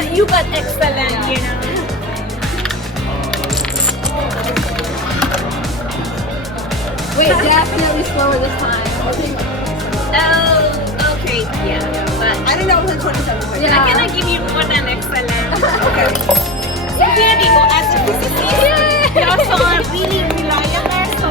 you got excellent, you know. Wait, definitely slower this time. Oh, okay, yeah. But I think that was in 27. Yeah. I cannot give you more than excellent. Okay. So here we go. As a physicist, you also are really reliable. So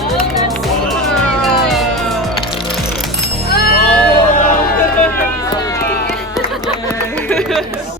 Oh, that's so good.